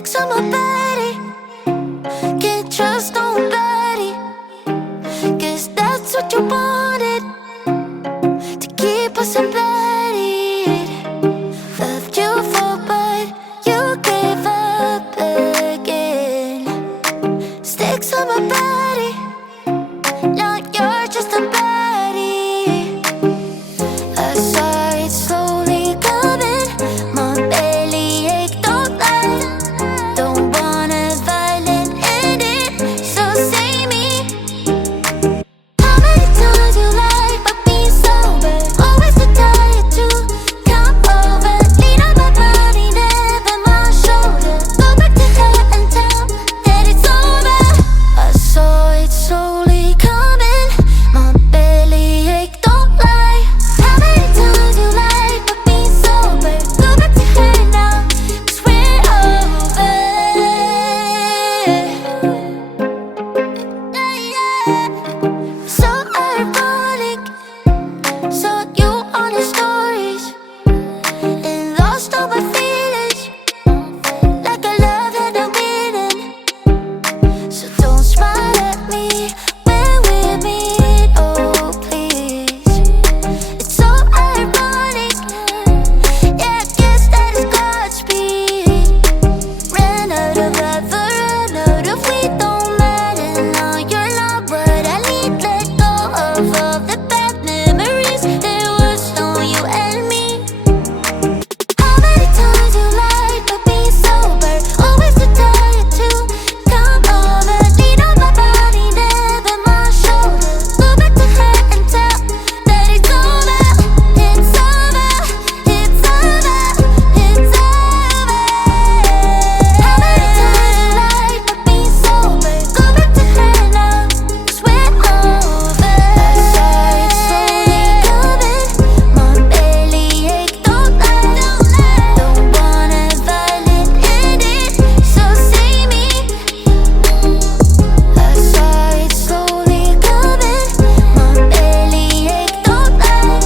Sticks on my body, can't trust nobody. Guess that's what you wanted, to keep us embedded. Loved you for, but you gave up again. Sticks on my body, now you're just a baddie. I saw it slowly coming, my belly ache, don't lie. Don't wanna violent end it, so say me. How many times you lied but being sober? Always too tired to come over. Lean on my body, never my shoulder. Go back to her and tell that it's over. I saw it slowly coming, my belly ache, don't lie. How many times you lied but being sober? Go back to her now, 'cause we're over. So ironic, saw you on your stories and lost all my feelings, like our love had no meaning. So don't smile at me when we're meet, oh please. It's so ironic, yeah, I guess that is Godspeed. Ran out of love, ran out of we don't matter. Now you're not what I need, let go of all the bad memories. There was no you and me. How many times you lied but being sober? Always too tired to come over. Lean on my body, never my shoulder. Go back to her and tell that it's over. It's over, it's over, it's over. How many times you lied but being sober? Go back to her now, 'cause we're over. I saw it slowly coming, my belly ache, don't lie. Don't wanna violent end it, so say me. I saw it slowly coming, my belly ache, don't lie.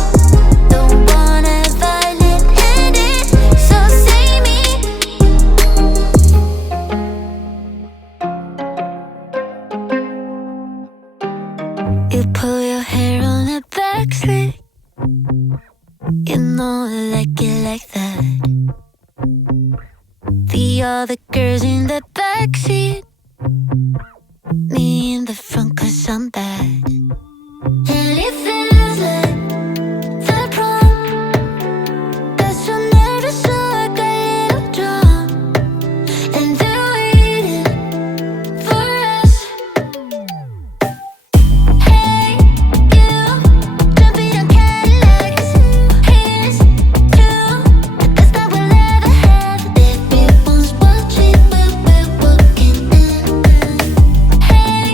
Don't wanna violent end it, so say me. You pull your hair on a back slick, you know I like it like that. The other girls in the backseat, me in the front 'cause I'm bad. And it feels like the prom, that's when never saw like a little drum. And they're waiting for us. Hey, you, jumping on Cadillacs. Here's to the best that we'll ever have. Everyone's watching when we're walking in. Hey,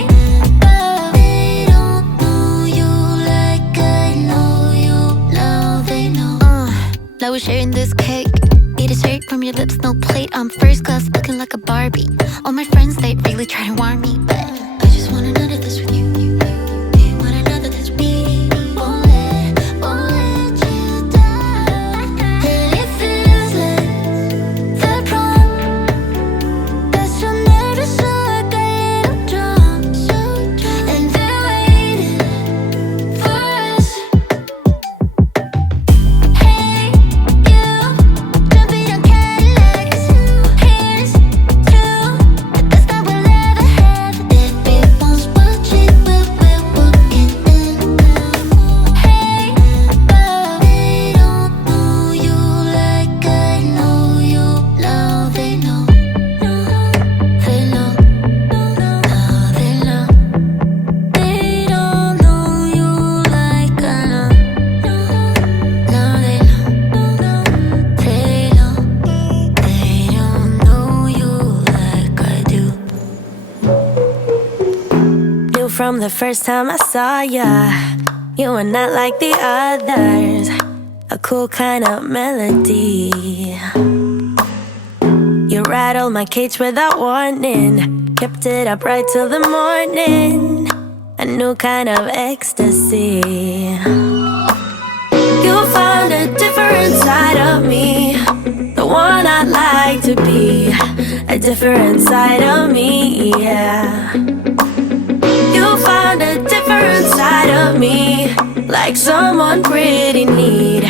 but they don't know you like I know you. Now they know. Now we're sharing this cake. Eat it straight from your lips, no plate. I'm first class, looking like a Barbie. All my friends, they really try to warn me, but I just want another this with you. You want another this with me. Won't let you down. And it feels like the prom, that's when never saw like a little drum. And they're waiting for us. Hey, you, jumping on Cadillacs. Here's to the best that we'll ever have. Everyone's watching when we're walking in. Hey, but they don't know you like I know you. Now they know. They know. Now they know. They don't know you like I know. Now they know. They know. They don't know you like I do. Knew from the first time I saw ya, you were not like the others. A cool kind of melody. You rattled my cage without warning, kept it up right till the morning. A new kind of ecstasy. You found a different side of me, the one I'd like to be. a different side of me, yeah. You'll find a different side of me, like someone pretty neat,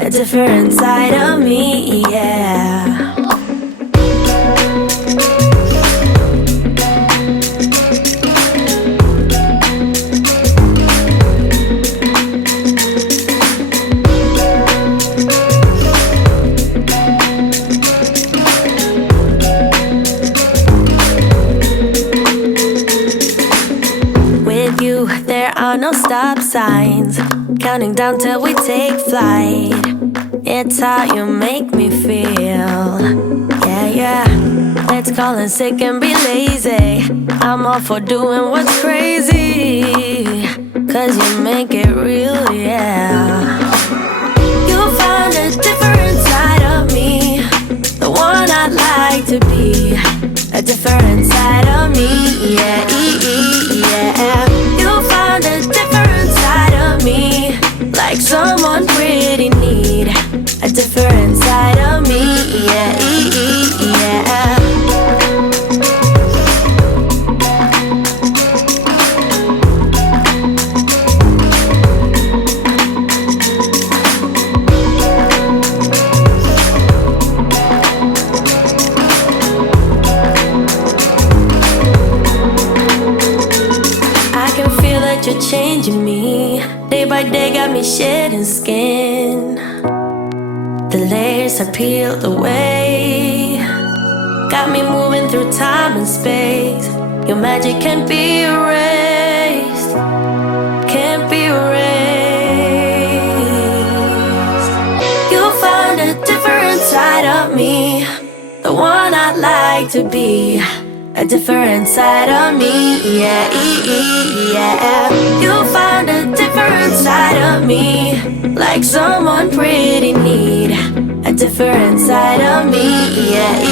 a different side of me, yeah. There are no stop signs, counting down till we take flight. It's how you make me feel, yeah, yeah. Let's call in sick and be lazy. I'm all for doing what's crazy, cause you make it real, yeah. You'll find a different side of me, the one I'd like to be, a different side of me, yeah, yeah. You'll find a different side of me, like someone pretty neat, a different side of me, yeah, yeah. You're changing me, day by day got me shedding skin. The layers are peeled away, got me moving through time and space. Your magic can't be erased, can't be erased. You'll find a different side of me, the one I'd like to be, a different side of me, yeah, yeah. You'll find a different side of me, like someone pretty neat, a different side of me, yeah,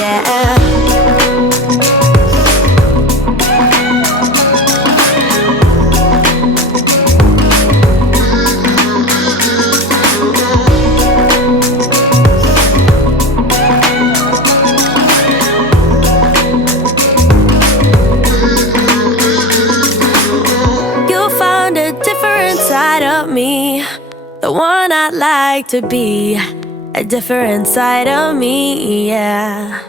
yeah. Me, the one I'd like to be, a different side of me, yeah.